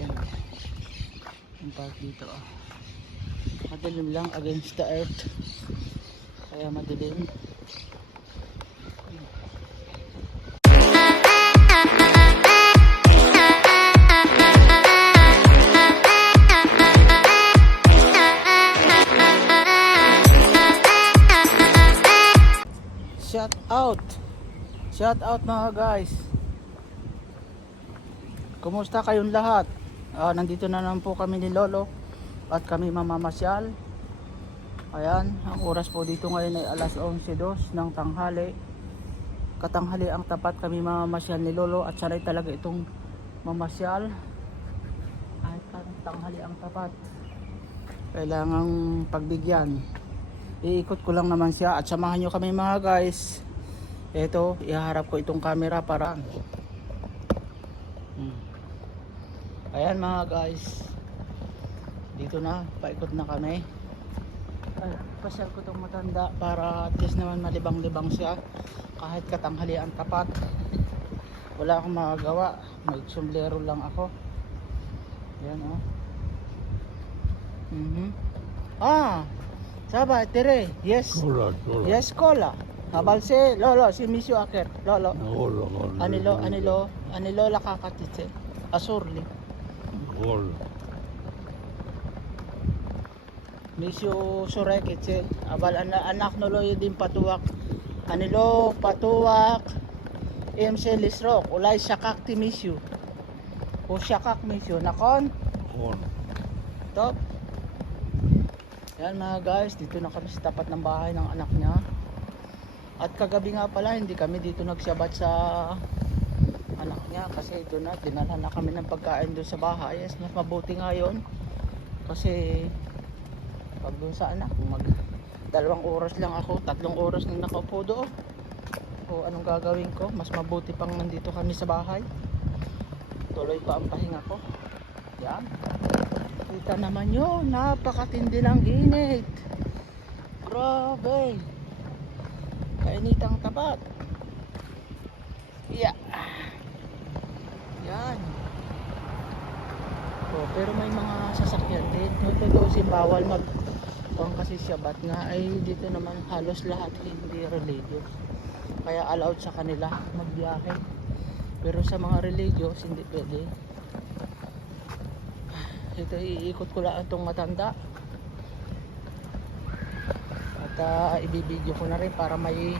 Yan. Yung park dito. Madilim lang against the earth. Kaya madilim. Shout out mga guys. Kumusta kayong lahat? Nandito na naman po kami ni Lolo at kami mamamasyal. Ayan, ang oras po dito ngayon ay alas 11:02 ng tanghali. Katanghali ang tapat kami mamamasyal ni Lolo at sanay talaga itong mamasyal. Ay, tanghali ang tapat. Kailangang pagbigyan. Iikot ko lang naman siya at samahan nyo kami mga guys. Ito, ihaharap ko itong camera para ayan mga guys, dito na, paikot na kami. Ay, pasyal ko itong matanda para at least naman malibang-libang siya kahit katanghali ang tapat. Wala akong magagawa, may sombrero lang ako. Ayan o. Sabay, tere, yes. Cola. Yes, cola. Habal si Lolo, si Misyo Aker. Lolo. Anilo la kakatitse. Asurli. Cola. Misyo Surekitse. Abal anak no loyo din patuwak. Anilo patuwak. MC Lisrok. Ulay syakak ti Misyo. O syakak Misyo. Nakon? Cola. Top. Yan mga guys, dito na kami sa tapat ng bahay ng anak niya. At kagabi nga pala, hindi kami dito nagsabat sa anak niya kasi ito na, dinala na kami ng pagkain doon sa bahay. Yes, mas mabuti nga yun kasi pag doon sa anak, 2 oras lang ako, 3 oras nang nakaupo doon. O anong gagawin ko? Mas mabuti pang nandito kami sa bahay. Tuloy pa ang pahinga ko. Yan. Kita naman yun, napakatindi ng init. Grabe. Kainitang tapat. Yeah. Yan. Pero may mga sasakyan din. Tutusin bawal mag kasi Shabbat nga ay dito naman halos lahat hindi religious. Kaya allowed sa kanila magbiyahe. Pero sa mga religious hindi pwede. Ito iikot ko lang itong matanda. At ibibideo ko na rin para may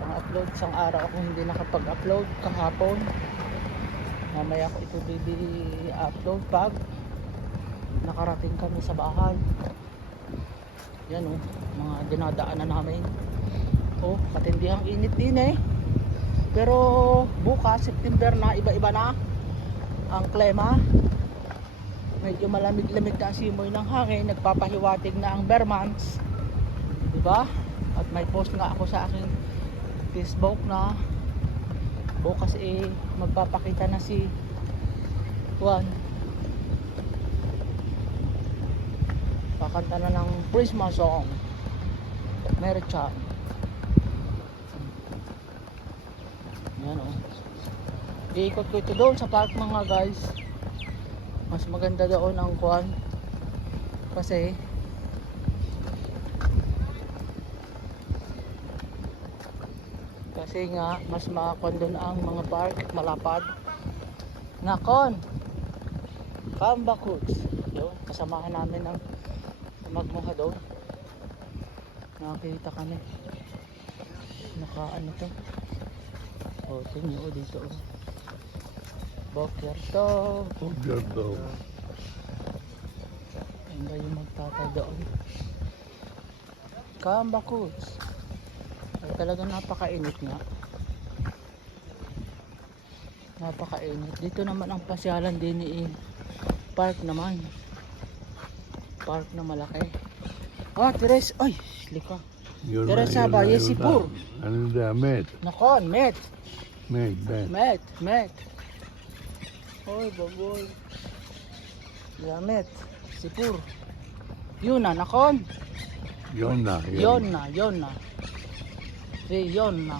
pang-upload. Isang araw ako hindi nakapag-upload kahapon. Mamaya ko ito i-upload pag nakarating kami sa bahay. Yan o, mga dinadaanan namin. Matindihang init din eh. Pero bukas, September na, iba-iba na ang klima. Medyo malamig-lamig na ang simoy ng hangin. Nagpapahiwatig na ang bare months, diba? At may post nga ako sa aking Facebook na bukas magpapakita na si Juan. Pakanta na ng Christmas song, Merry Chap. Yan o. Iikot ko ito doon sa park mga guys. Mas maganda doon ang Juan kasi nga mas makakuan doon ang mga park malapad. Nakon Kambakuts yun, kasamahan namin ang magmuha doon. Nakakita kami naka to tingin dito Bokyarto. Ayun ba yung magtatay doon? Kambakuts. Ay talagang napakainit nga. Napakainit. Dito naman ang pasyalan din ni park naman. Park na malaki. Teres. Ay, lika. Teres ba? Yesipur. Ano da? Met. Nakon, met. Met. Oy, baboy. Yamet. Sipur. Yun na, nakon. Yon na. Si yon na.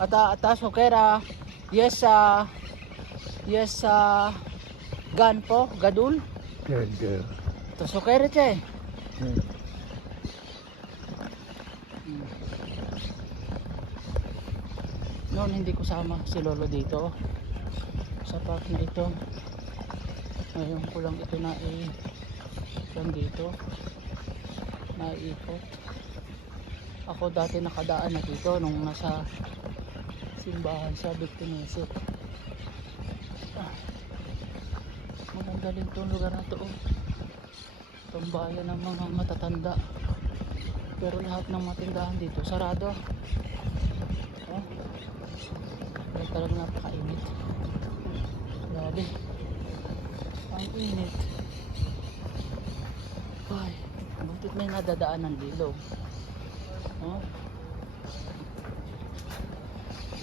Ata sokera Yes, yes, gan po, gadul. Yeah. To sukeret eh. Noon hindi ko sama si Lolo dito sa park na ito. Ngayon ko lang ito dito naiikot. Ako dati nakadaan na dito nung nasa simbahan sa Victinesip. Maganda din itong lugar na ito. Pambayan ng mga matatanda. Pero lahat ng mga tindahan dito sarado. Kaya talagang napakainit. Grabe. Ang init. Ay, butit may nadadaan ng lilaw.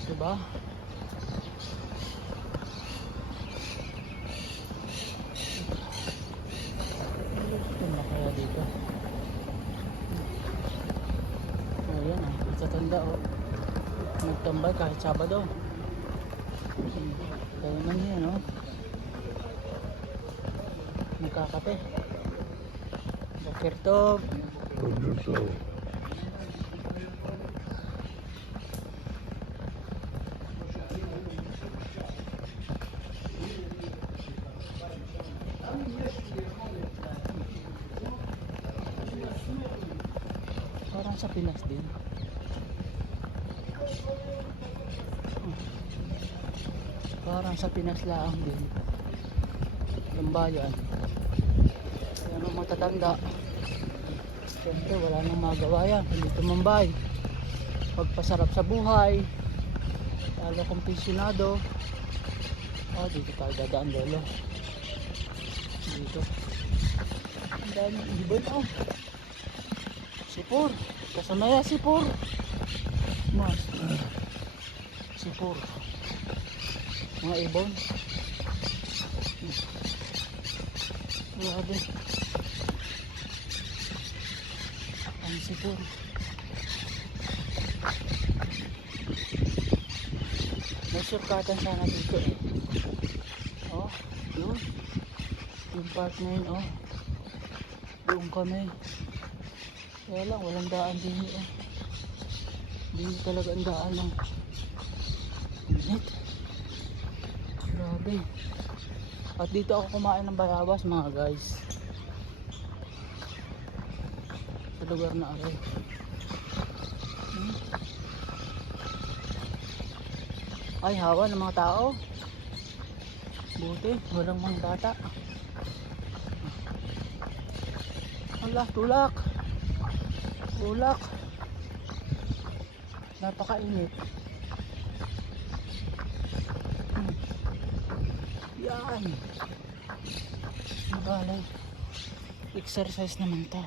Diba? Ito na kaya dito. Ayan itatanda nagtambay kahit Sabado. Kaya man yan nagkakape. Dr. Tov. Parang sa Pinas din. Parang sa Pinas lang din. Lambayan. Yan ang matatanda. Siyempre wala nang magawa yan. Hindi tumambay. Pagpasarap sa buhay. Lalo kong pensyonado. Dito tayo dadaan lolo. Dito. Ang daming ibon Sipur. Kasamaya sipur. Mas. Sipur. Mga ibon. Grabe. Ang sipur. May surkatan sana dito yun. Yung park na yun doon kami. Kaya lang walang daan din Hindi talaga ang daan lang. Init. Grabe. At dito ako kumain ng bayabas mga guys. Sa lugar na ay hawa ng mga tao. Buti walang mga bata. Ala, tulak. Napakainit. Yan. Mabalay. Exercise naman to.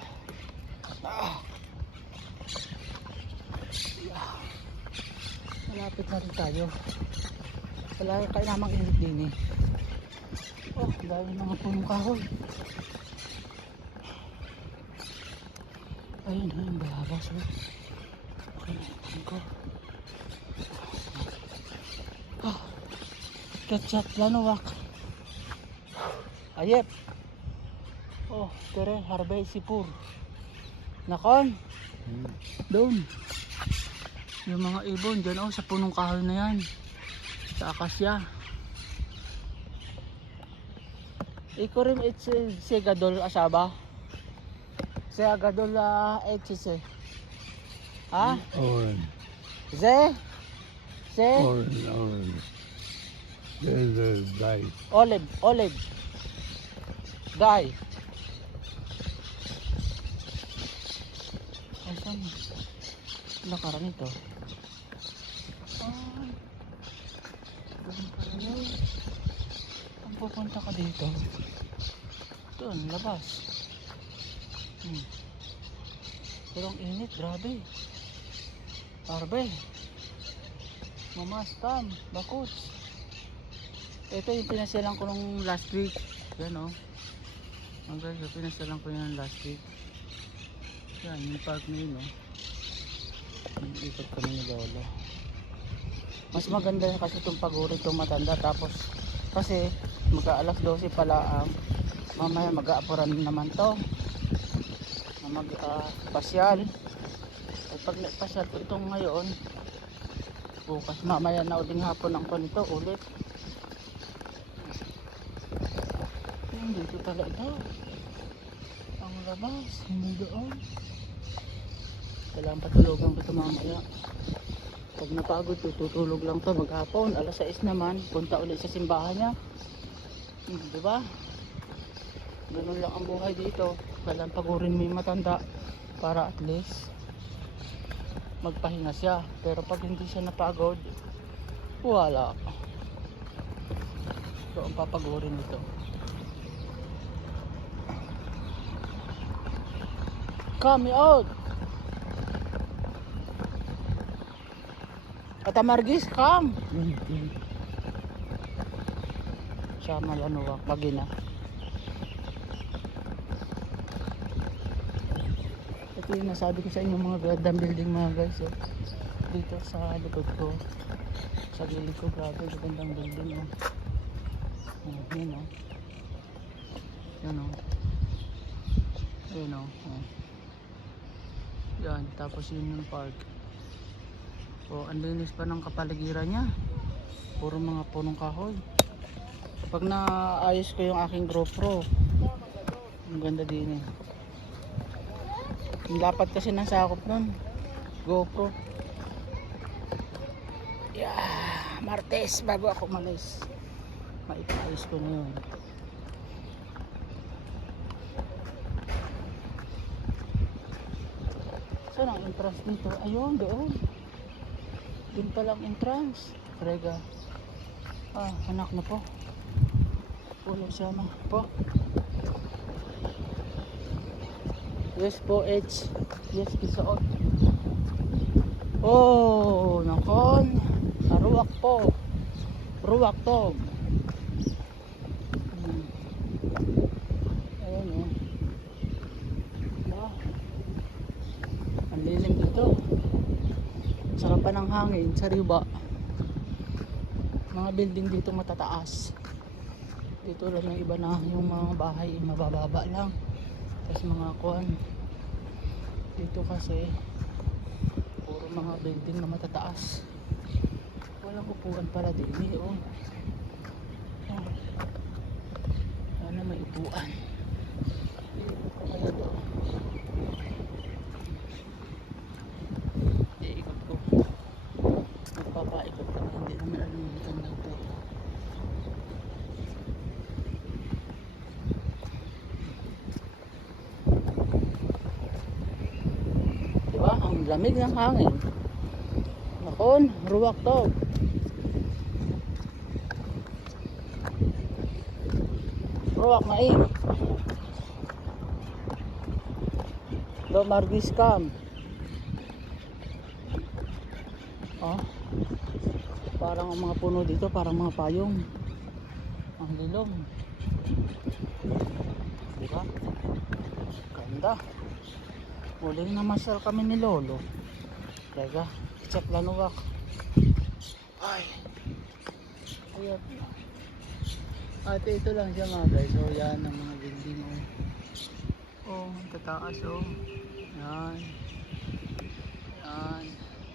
Malapit na rin tayo. Wala kayo namang init din dahil mga punong kahoy. Ayun yung bayabas okay na yun ko. Ketchup lanuwak. Ayep. Tere harbay sipur. Nakon. Doon. Yung mga ibon dyan sa punong kahoy na yan. Sa akasya. Iko rin si gadol asaba. Si gadol etsi. Orange. Se Orange. There's a guy. Olive. Guy. Asan? Lakaran ito. Ang pupunta ka dito. Doon, labas. Pero ang init, grabe. Arbe. Mamastam, bakuts. Ito yung pinasyalan ko nung last week. Yan Hanggang pinasyalan ko yan last week. Yan, yung park na yun Yung ikot kami ni Lolo. Mas maganda kasi itong paguri itong matanda. Tapos kasi mag-aalas 12 pala ang mamaya mag-aapuran naman to na pasyal. Ay pag nagpasyal ko itong ngayon, bukas mamaya na uling hapon ang panito ulit. Dito pala ito ang labas, hindi doon. Kailangan patulugan ko ito mamaya. Pag napagod tutulog lang to maghapon. Alas 6 naman punta ulit sa simbahan niya. Diba? Ganun lang ang buhay dito. Kailangan pagurin mo yung matanda para at least magpahinga siya. Pero pag hindi siya napagod, wala. So ang papagurin ito. Come out! Katamargis, come! Siya malanuwak, magina. Ito yung nasabi ko sa inyo mga gandang building mga guys. Oh. Dito sa likod ko. Sa gilid ko, grabe, gandang building. Oh. Oh, yun oh. Yan oh. Yun oh. Oh. Yan, tapos yun yung park. O, ang linis pa ng kapaligiran niya. Puro mga punong kahoy. Pag naayos ko yung aking GoPro, ang ganda din eh. Yung lapat kasi ng sakop nun, GoPro. Yeah, Martes bago ako malis. Maipaayos ko na yun. Saan ang entrance dito? Ayun, doon. Doon palang entrance. Rega. Ah, anak na po. Ulo siya na po. Yes po, H. Yes, isuot. Oh, nakon. Ruwak po. Ruwak to. Ayun oh. Ang lilim dito. Sarap pa ng hangin, sariwa. Mga building dito matataas. Dito lang yung iba na yung mga bahay mabababa lang. Tapos mga kuan. Dito kasi puro mga building na matataas. Walang upuan pala din eh. Oh. Oh. Sana may upuan. Ayun oh. Papaikot ka na, hindi naman alam yung bitang lang po. Diba? Ang lamig ng hangin. Nakon, ruwak to. Ruwak na eh. Do Margis Cam. Oh. Parang ang mga puno dito, parang mga payong. Ang lilong. Diba? Ganda. Muling namasyal kami ni Lolo. Teka, check lanuwak. Ay. Ayan. Ate, ito lang siya mga guys. So yan ang mga building. Oh, tataas oh. Yan. Yan.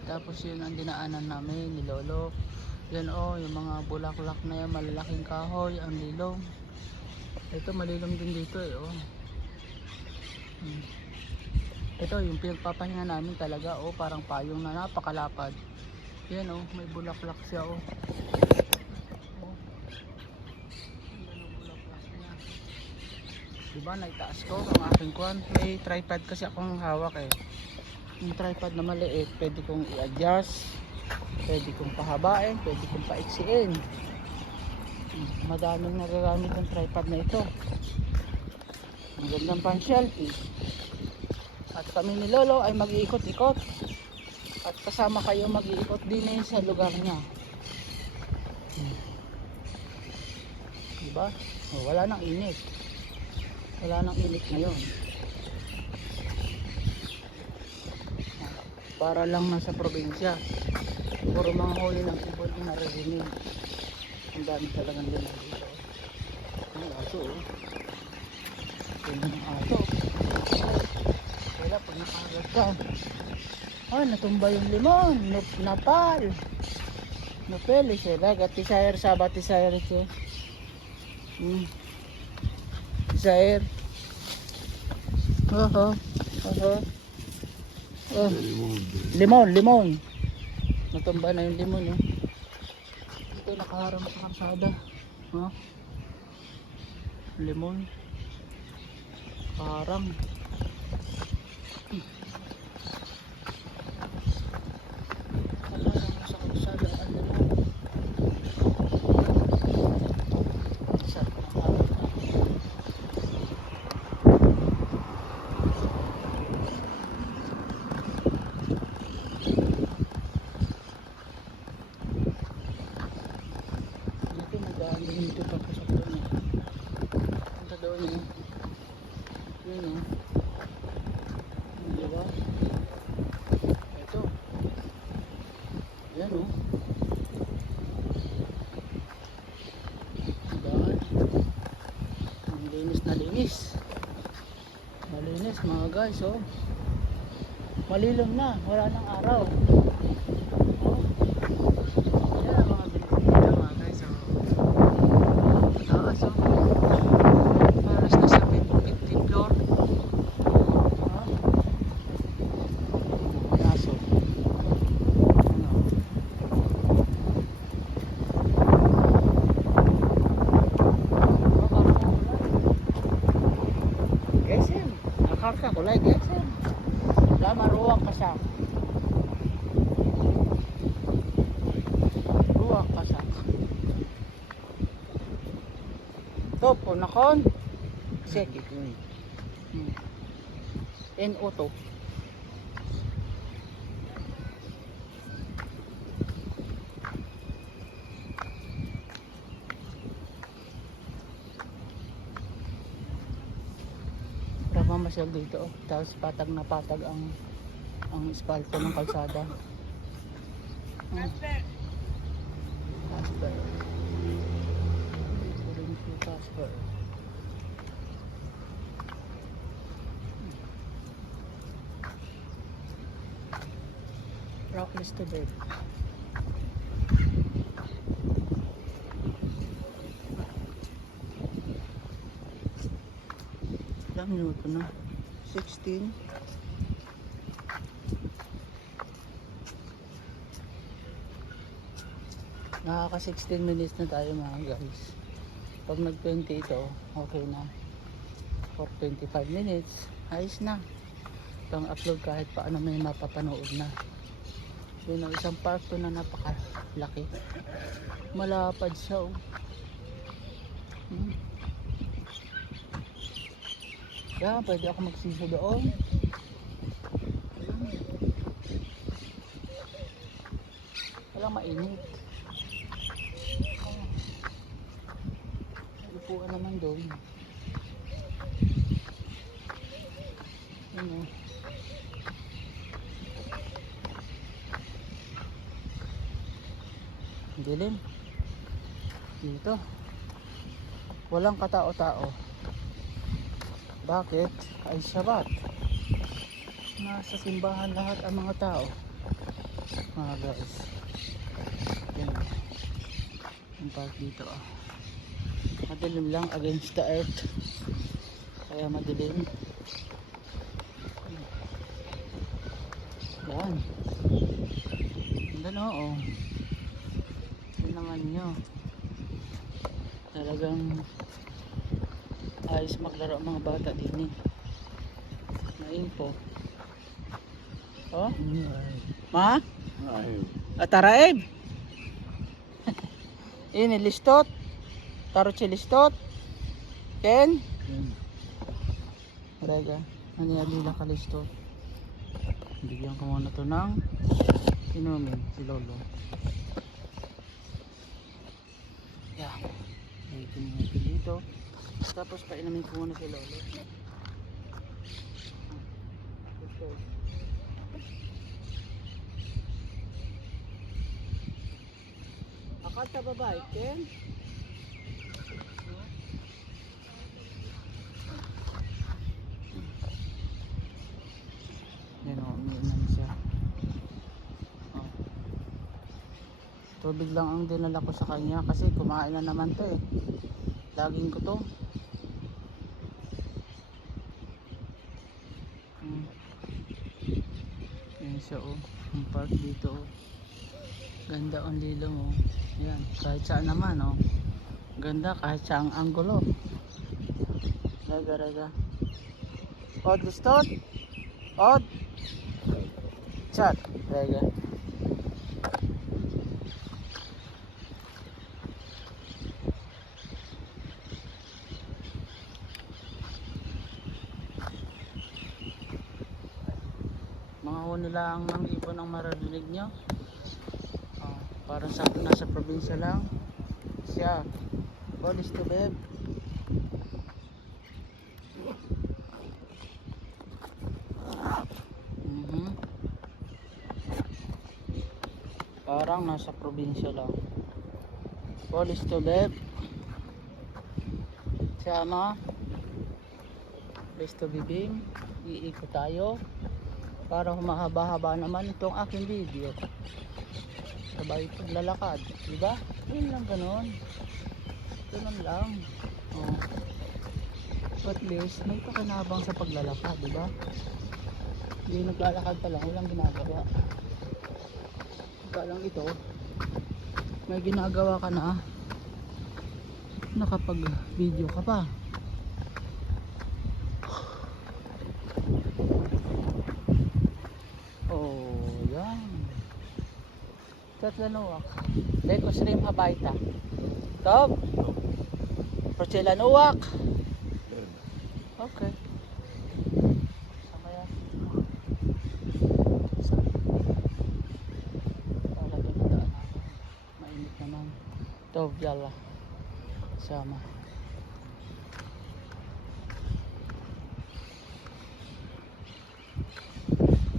Tapos yun ang dinaanan namin ni Lolo. Yan oh, yung mga bulaklak na yan, malalaking kahoy, ang lilong. Ito malilong din dito eh oh. Ito yung pinagpapahinga namin talaga oh, parang payong na napakalapad. Yan oh, may bulaklak siya oh. Oh. Ang bulaklak niya. Diba naitaas ko ang aking kwan. May tripod kasi akong hawak eh. Yung tripod na maliit, pwede kong i-adjust, pwede kong pahabain, pwede kong paiksiin. Madaming nagagamit ng tripod na ito. Magandang pang selfie. At kami ni Lolo ay mag-iikot-ikot. At kasama kayo mag-iikot din sa lugar niya. Diba? O, wala nang init. Wala nang init ngayon. Para lang nasa probinsya. Puro mga huli ng ibon na naririnig. Ang dami talagang limang dito. Ang aso oh. Tingnan ng aso. Wala pag nakagat ka. Ah, natumba yung limon. Napal. Napel sila. Gatisayar sabat tisayar ito. Tisayar. Oho. Oho. Oh. Limon. Natumba na yung limon eh. Ito nakaharang sa karsada. Oh. Limon. Parang sa kalsada ang limon. Sarap ng harap. Ito nagdaan din ito papasok doon eh. Punta doon eh. Yun oh. Diba? Ito. Yan oh. Daan. Ang linis na linis. Malinis mga guys oh. Malilom na. Wala nang araw. Oh. Yan ang mga binibigyan mga guys oh. Taas oh. Paras na sa 15th floor. Yaso. Ano? Gesem. Nakarka kulay gesem. Lama ruwak kasak. Ruwak kasak. Topo nakon. Seki. N-auto. Mamasyal dito tapos patag na patag ang espalto ng kalsada. Casper. Casper. Rockless to bed. Ilang minuto na? 16. Nakaka 16 minutes na tayo mga guys. Pag nag 20 ito, okay na. For 25 minutes, ayos na. Pang upload kahit paano may mapapanood na. Yun ang isang park to na napakalaki. Malapad siya oh. Yan, pwede ako magsiso doon. Walang mainit. Upuan naman doon. Ano? Dilim. Dito. Walang katao-tao. Bakit? Ay Sabat. Nasa simbahan lahat ang mga tao. Mga guys. Yan. Yung park dito ah. Madilim lang against the earth. Kaya madilim. Yan. Yan oo. Yan naman nyo. Talagang ayos maglaro ang mga bata din eh. Na-info. Oh? Ma? Ataraib? Ini listot? Taruchi listot? Ken? Rega. Naniyalila ka listot. Bigyan ko muna to ng inumin si Lolo. Yan. Ito natin dito. Tapos painumin ko muna si Lolo. Okay. Kanta babae, Ken? Yan o, umiinom siya. Oh. Tubig lang ang dinala ko sa kanya kasi kumain na naman to eh. Laging ko to. Yan siya oh. Ang park dito oh. Ganda ang lilong oh. Yan, kahit saan naman oh. Ganda kahit saan ang angulo. Raga. Od listot? Od? Chat. Raga. Mga huni lang ng ibon ang maririnig nyo. Oh, parang sa nasa probinsya lang siya. Police to beb. Parang nasa probinsya lang. Police to beb. Sama. Police to bibing. Iikot tayo. Para humahaba-haba naman itong aking video. Sabay paglalakad, di ba? Yun lang ganon. Ganon lang. Oh. At least may pakinabang sa paglalakad, di ba? Hindi naglalakad pa lang, walang ginagawa. Pagka lang ito, may ginagawa ka na, nakapag-video ka pa. Tatlanuwak. Lekos rim habayta. Top. Porcelanuwak. Okay. Sama yan. Talaga na daan. Mainit naman. Top yala. Sama.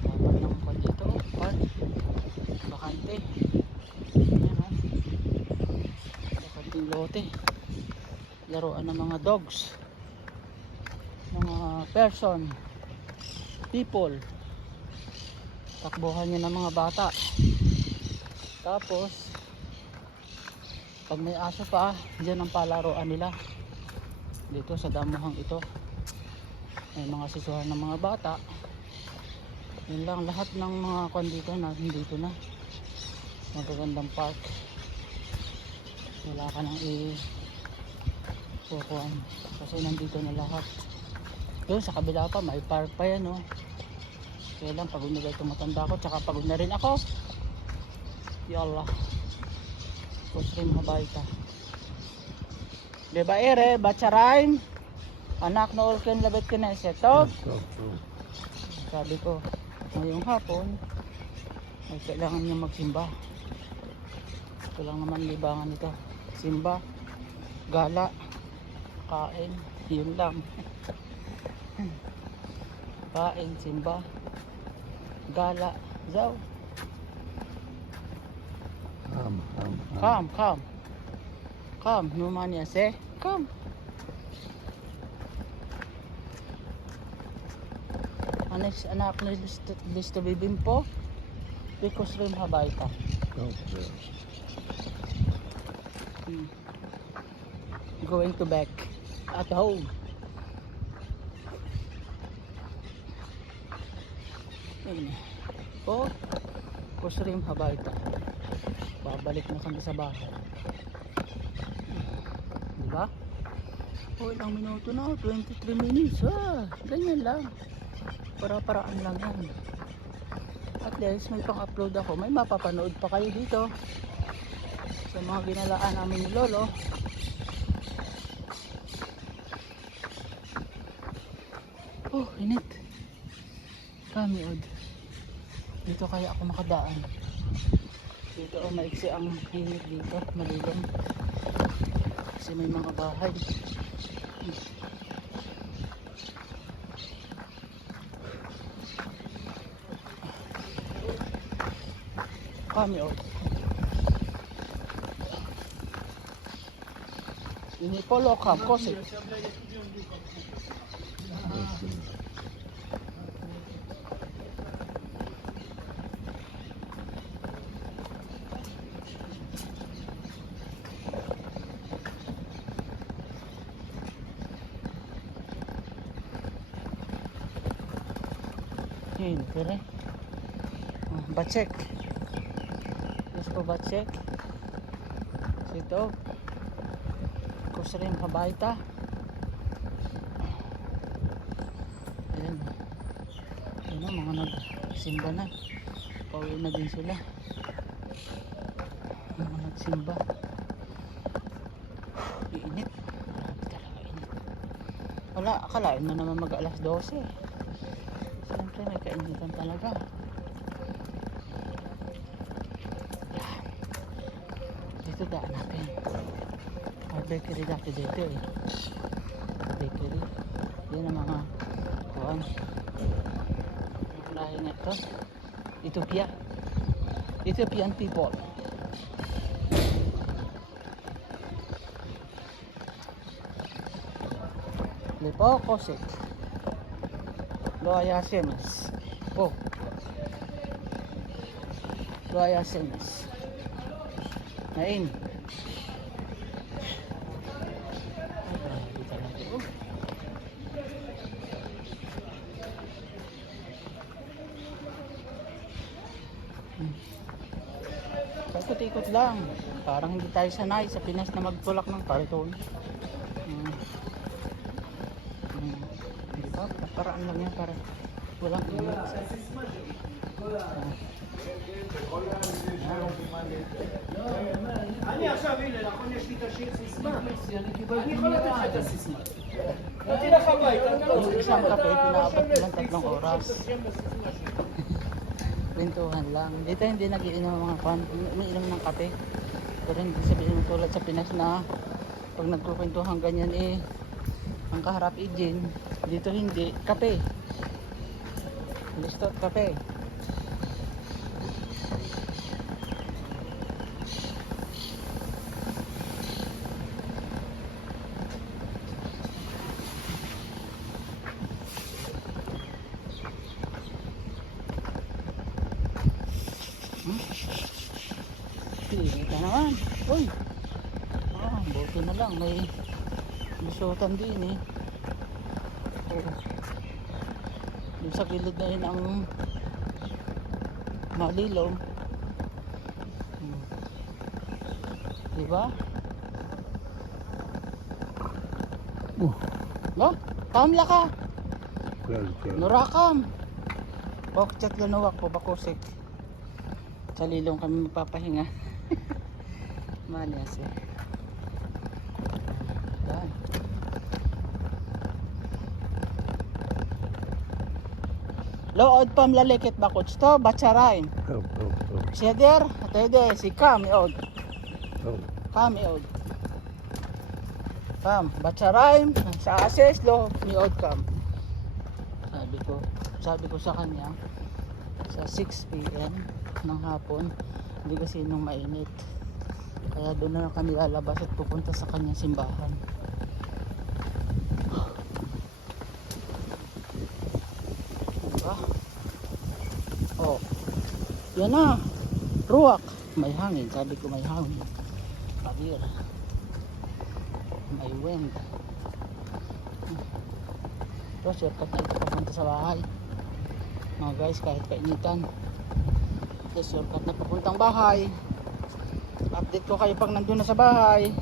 Tama lang ko dito. Park. Bakante. Lote, laruan ng mga dogs, mga person, people, takbuhan niya ng mga bata. Tapos pag may aso pa, dyan ang palaruan nila dito sa damuhang ito. May mga sisuhan ng mga bata. Yun lang, lahat ng mga kondito na dito na. Magagandang park. Wala ka nang i-pukuan kasi nandito na lahat. Doon sa kabila pa may park pa yan oh. Kaya lang pagod na ito matanda ko, tsaka pagod na rin ako. Yalla kusrim habayta beba ere bacharaim anak na ulken labet kinesetog. Sabi ko ngayong hapon ay kailangan niya magsimba. Ito lang naman libangan ito. Simba, gala, kain, yun lang. Kain, simba, gala, zaw. Come, no money say, come. Anak na listo bibim po, because rin habayta. Going to back at home. Ayun. Oh, kusrim habayta. Babalik na kami sa bahay. Diba? Oh, ilang minuto na, 23 minutes. Ganyan lang. Para-paraan lang yan. At least may pang-upload ako. May mapapanood pa kayo dito sa mga ginalaan namin ni Lolo. Oh, init. Kamiod. Dito kaya ako makadaan. Dito maiksi ang init dito. Malilim. Kasi may mga bahay. Kamiod. Ini po lokal kosik. Ini pere. Bacek. Terus po bacek. Ito. Kusrin kabaita. Ayan. Ayan na, mga nagsimba na. Pauwi na din sila. Mga nagsimba. Iinit. Grabe talaga init. Wala, akalain na naman mag alas 12. Siyempre may kainitan talaga. Yan. Dito daan natin. May bakery dati dito eh. Bakery. Yan ang mga kuhan. Lahi na ito. Ethiopia. Ethiopian people. Lipo Kosik. Loaya Semes. Oh. Loaya Semes. Nain. Ikot-ikot lang. Parang hindi tayo sanay sa Pinas na magtulak ng karton. Hindi ba? Paraan lang yan para walang init. אני עכשיו, הנה, נכון, יש לי את השיר סיסמה. אני יכול לתת לך את הסיסמה. נתתי לך הביתה, אתה לא צריך Isang kape, pinakabot lang ליצור 3 oras. את השם בסיסמה שלך. Kwentuhan lang. Dito hindi nagiinom ng mga kwan, umiinom ng kape. Pero hindi sabihin mo tulad sa Pinas na pag nagkukwentuhan ganyan eh, ang kaharap eh gin. Dito hindi, kape. Listot kape. Pili ka naman. Uy. Buti na lang. May lusutan din eh. Oh. Yung sa gilid na yun ang malilom. Diba? No? Kamla ka. Welcome. Nurakam. Chat lanuwak po bakosik. Sa lilong kami magpapahinga. Manias eh. Yan. Lood pam lalekit bakots to, batsarain. Oh. Seder, atede, si Kam iod. Oh. Kam iod. Kam, batsarain, sa ases lo, iod kam. Sabi ko sa kanya, sa 6 PM ng hapon, hindi kasi nung mainit. Kaya doon na kami lalabas at pupunta sa kanyang simbahan. Diba? Oh, yan na. Ruwak. May hangin. Sabi ko may hangin. Pabir. May wind. Ito, shortcut na ito papunta sa bahay. Mga guys, kahit kainitan. Ito, shortcut na papuntang bahay. Update ko kayo pag nandun na sa bahay.